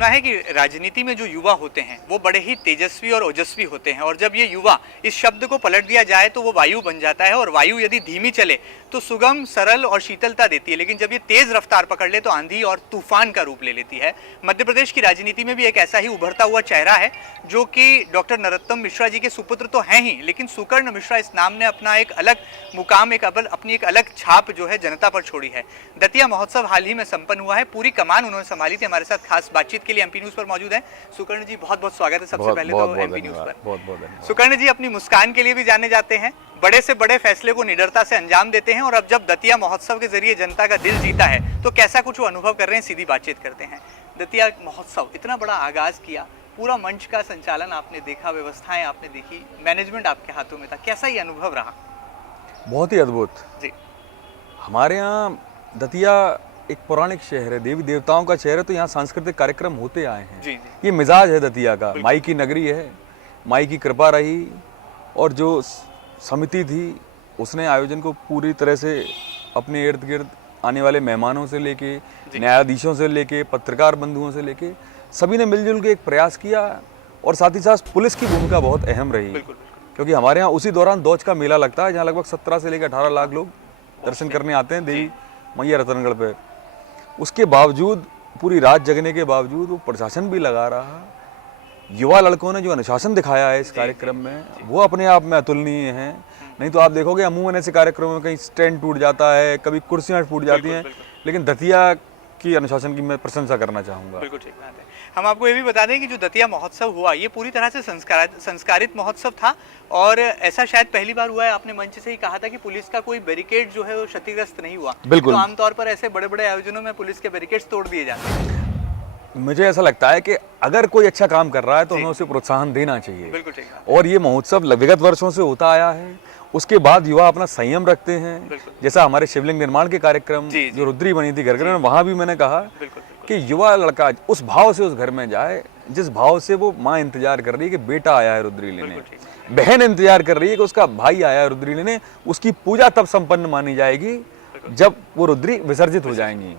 सुना है कि राजनीति में जो युवा होते हैं वो बड़े ही तेजस्वी और ओजस्वी होते हैं, और जब ये युवा इस शब्द को पलट दिया जाए तो वो वायु बन जाता है, और वायु यदि धीमी चले तो सुगम, सरल और शीतलता देती है, लेकिन जब ये तेज रफ्तार पकड़ ले तो आंधी और तूफान का रूप ले लेती है। मध्य प्रदेश की राजनीति में भी एक ऐसा ही उभरता हुआ चेहरा है जो कि डॉक्टर नरोत्तम मिश्रा जी के सुपुत्र तो हैं ही, लेकिन सुकर्ण मिश्रा इस नाम ने अपना एक अलग मुकाम, अपनी एक अलग छाप जो है जनता पर छोड़ी है। दतिया महोत्सव हाल ही में संपन्न हुआ है, पूरी कमान उन्होंने संभाली थी। हमारे साथ खास बातचीत के लिए एमपी न्यूज पर मौजूद है। सुकर्ण जी, बहुत बहुत स्वागत है सबसे पहले तो एमपी न्यूज पर। बहुत बहुत सुकर्ण जी अपनी मुस्कान के लिए भी जाने जाते हैं, बड़े से बड़े फैसले को निडरता से अंजाम देते हैं, और अब जब दतिया महोत्सव के जरिए जनता का दिल जीता है तो कैसा कुछ वो अनुभव कर रहे हैं, सीधी बातचीत करते हैं। दतिया महोत्सव इतना बड़ा आगाज किया, पूरा मंच का संचालन आपने देखा, व्यवस्थाएं आपने देखी, मैनेजमेंट आपके हाथों में था, कैसा ये अनुभव रहा? बहुत ही अद्भुत जी। हमारे यहाँ दतिया एक पौराणिक शहर है, देवी देवताओं का शहर है, तो यहाँ सांस्कृतिक कार्यक्रम होते आए हैं। जी। ये मिजाज है दतिया का, माई की नगरी है, माई की कृपा रही, और जो समिति थी उसने आयोजन को पूरी तरह से अपने इर्द गिर्द आने वाले मेहमानों से लेके, न्यायाधीशों से लेके, पत्रकार बंधुओं से लेके सभी ने मिलजुल के एक प्रयास किया, और साथ ही साथ पुलिस की भूमिका बहुत अहम रही। क्योंकि हमारे यहाँ उसी दौरान दौज का मेला लगता है, जहाँ लगभग 17 से लेकर 18 लाख लोग दर्शन करने आते हैं देवी मैया रतनगढ़ पे। उसके बावजूद, पूरी रात जगने के बावजूद, वो प्रशासन भी लगा रहा। युवा लड़कों ने जो अनुशासन दिखाया है इस कार्यक्रम में, वो अपने आप में अतुलनीय है। नहीं तो आप देखोगे अमूमन ऐसे कार्यक्रमों में कहीं स्टैंड टूट जाता है, कभी कुर्सियां फूट जाती हैं, लेकिन दतिया की अनुशासन की मैं प्रशंसा करना चाहूँगा। बिल्कुल ठीक बात है। हम आपको ये भी बता दें कि जो दतिया महोत्सव हुआ ये पूरी तरह से संस्कारित महोत्सव था, और ऐसा शायद पहली बार हुआ है। आपने मंच से ही कहा था कि पुलिस का कोई बैरिकेड जो है वो क्षतिग्रस्त नहीं हुआ। बिल्कुल। तो आमतौर पर ऐसे बड़े बड़े आयोजनों में पुलिस के बैरिकेड्स तोड़ दिए जाते हैं। मुझे ऐसा लगता है कि अगर कोई अच्छा काम कर रहा है तो हमें उसे प्रोत्साहन देना चाहिए। बिल्कुल ठीक है। और ये महोत्सव विगत वर्षों से होता आया है, उसके बाद युवा अपना संयम रखते हैं। जैसा हमारे शिवलिंग निर्माण के कार्यक्रम जो रुद्री बनी थी घर घर में, वहां भी मैंने कहा कि युवा लड़का उस भाव से उस घर में जाए जिस भाव से वो माँ इंतजार कर रही है कि बेटा आया है रुद्री लेने, बहन इंतजार कर रही है कि उसका भाई आया है रुद्री लेने। उसकी पूजा तब संपन्न मानी जाएगी जब वो रुद्री विसर्जित हो जाएंगी।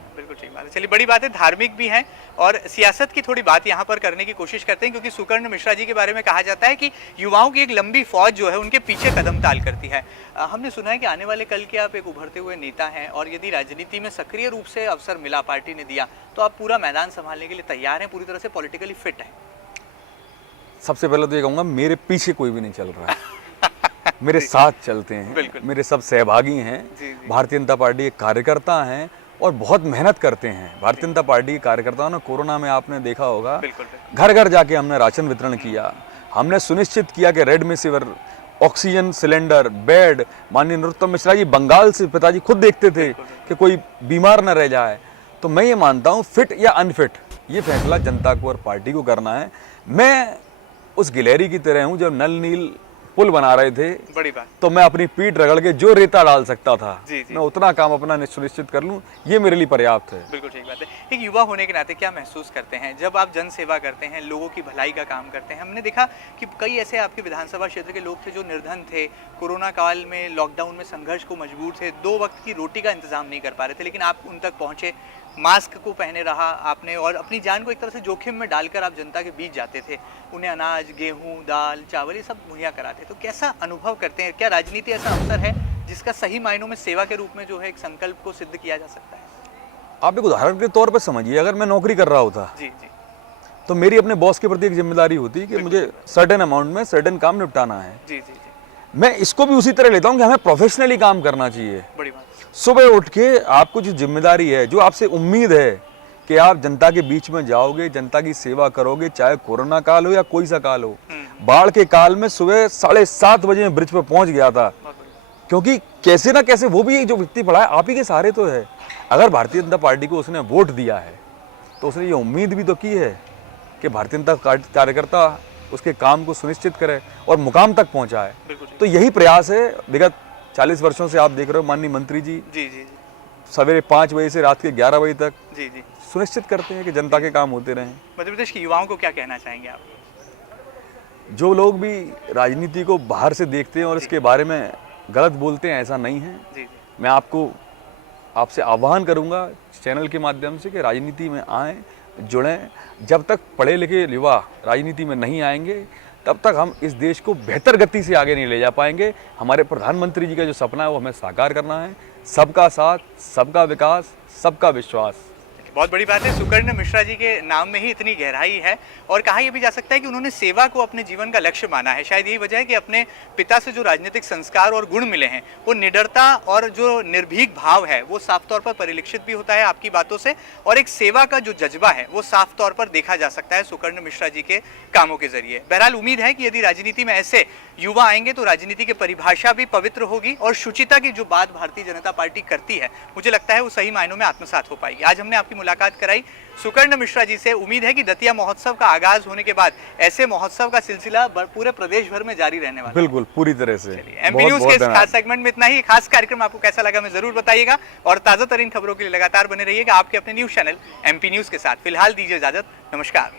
चलिए, बड़ी बात है, धार्मिक भी हैं, और सियासत की थोड़ी बात यहाँ पर करने की कोशिश करते हैं, क्योंकि सुकर्ण मिश्रा जी के बारे में कहा जाता है कि युवाओं की एक लंबी फौज जो है उनके पीछे कदम ताल करती है। हमने सुना है कि आने वाले कल के आप एक उभरते हुए नेता हैं, और यदि राजनीति में सक्रिय रूप से अवसर मिला, पार्टी ने दिया, तो आप पूरा मैदान संभालने के लिए तैयार हैं, पूरी तरह से पॉलिटिकली फिट हैं? सबसे पहले तो ये कहूँगा, मेरे पीछे कोई भी नहीं चल रहा है। मेरे साथ चलते हैं, मेरे सब सहभागी हैं। भारतीय जनता पार्टी के कार्यकर्ता हैं और बहुत मेहनत करते हैं। भारतीय जनता पार्टी के कार्यकर्ताओं ने कोरोना में, आपने देखा होगा, घर घर जाके हमने राशन वितरण किया। हमने सुनिश्चित किया कि रेमडेसिविर, ऑक्सीजन सिलेंडर, बेड, माननीय नरोत्तम मिश्रा जी बंगाल से पिताजी खुद देखते थे कि कोई बीमार न रह जाए। तो मैं ये मानता हूँ, फिट या अनफिट ये फैसला जनता को और पार्टी को करना है। मैं उस गिलहरी की तरह हूँ, जब नल नील पुल बना रहे थे, बड़ी बात, तो मैं अपनी पीठ रगड़ के जो रेता डाल सकता था मैं उतना काम अपना सुनिश्चित कर लूं, ये मेरे लिए पर्याप्त है। बिल्कुल ठीक बात है। एक युवा होने के नाते क्या महसूस करते हैं जब आप जन सेवा करते हैं, लोगों की भलाई का काम करते हैं? हमने देखा कि कई ऐसे आपके विधानसभा क्षेत्र के लोग थे जो निर्धन थे, कोरोना काल में, लॉकडाउन में संघर्ष को मजबूर थे, 2 वक्त की रोटी का इंतजाम नहीं कर पा रहे थे, लेकिन आप उन तक पहुंचे, मास्क को पहने रहा आपने, और अपनी जान को एक तरह से जोखिम में डालकर आप जनता के बीच जाते थे, उन्हें अनाज, गेहूं, दाल, चावल ये सब मुहैया कराते। तो कैसा अनुभव करते हैं? क्या राजनीति ऐसा अवसर है जिसका सही मायनों में सेवा के रूप में जो है एक संकल्प को सिद्ध किया जा सकता है? आप एक उदाहरण के तौर पर समझिए, अगर मैं नौकरी कर रहा होता तो मेरी अपने बॉस के प्रति एक जिम्मेदारी होती कि मुझे सर्टेन अमाउंट में सर्टेन काम निपटाना है। मैं इसको भी उसी तरह लेता हूँ कि हमें प्रोफेशनली काम करना चाहिए। बड़ी बात। सुबह उठ के आपको जो जिम्मेदारी है, जो आपसे उम्मीद है कि आप जनता के बीच में जाओगे, जनता की सेवा करोगे, चाहे कोरोना काल हो या कोई सा काल हो। बाढ़ के काल में सुबह 7:30 बजे में ब्रिज पर पहुंच गया था, क्योंकि कैसे ना कैसे वो भी जो व्यक्ति पड़ा है आप ही के सहारे तो है। अगर भारतीय जनता पार्टी को उसने वोट दिया है तो उसने ये उम्मीद भी तो की है कि भारतीय जनता कार्यकर्ता उसके काम को सुनिश्चित करे और मुकाम तक पहुंचाए। तो यही प्रयास है। विगत 40 वर्षों से आप देख रहे हो, माननीय मंत्री जी सवेरे 5 बजे से रात के 11 बजे तक सुनिश्चित करते हैं कि जनता के काम होते रहें। मध्य प्रदेश के युवाओं को क्या कहना चाहेंगे आप? जो लोग भी राजनीति को बाहर से देखते हैं और इसके बारे में गलत बोलते हैं, ऐसा नहीं है। मैं आपसे आह्वान करूंगा चैनल के माध्यम से कि राजनीति में आएँ, जुड़ें। जब तक पढ़े लिखे युवा राजनीति में नहीं आएंगे तब तक हम इस देश को बेहतर गति से आगे नहीं ले जा पाएंगे। हमारे प्रधानमंत्री जी का जो सपना है वो हमें साकार करना है। सबका साथ, सबका विकास, सबका विश्वास। बहुत बड़ी बात है, सुकर्ण मिश्रा जी के नाम में ही इतनी गहराई है। और कहा यह भी जा सकता है कि उन्होंने सेवा को अपने जीवन का लक्ष्य माना है। शायद यही वजह है कि अपने पिता से जो राजनीतिक संस्कार और गुण मिले हैं, वो निडरता और जो निर्भीक भाव है वो साफ तौर पर परिलक्षित भी होता है आपकी बातों से। और एक सेवा का जो जज्बा है वो साफ तौर पर देखा जा सकता है सुकर्ण मिश्रा जी के कामों के जरिए। बहरहाल उम्मीद है कि यदि राजनीति में ऐसे युवा आएंगे तो राजनीति की परिभाषा भी पवित्र होगी और शुचिता की जो बात भारतीय जनता पार्टी करती है, मुझे लगता है वो सही मायनों में आत्मसात हो पाएगी। आज हमने आपकी मुलाकात कराई सुकर्ण मिश्रा जी से। उम्मीद है कि दतिया महोत्सव का आगाज होने के बाद ऐसे महोत्सव का सिलसिला पूरे प्रदेश भर में जारी रहने वाला है। बिल्कुल, पूरी तरह से। एमपी न्यूज के इस खास सेगमेंट में इतना ही। खास कार्यक्रम आपको कैसा लगा मैं जरूर बताइएगा और ताजा तरीन खबरों के लिए लगातार बने रहिएगा आपके अपने न्यूज चैनल एमपी न्यूज के साथ। फिलहाल दीजिए इजाजत, नमस्कार।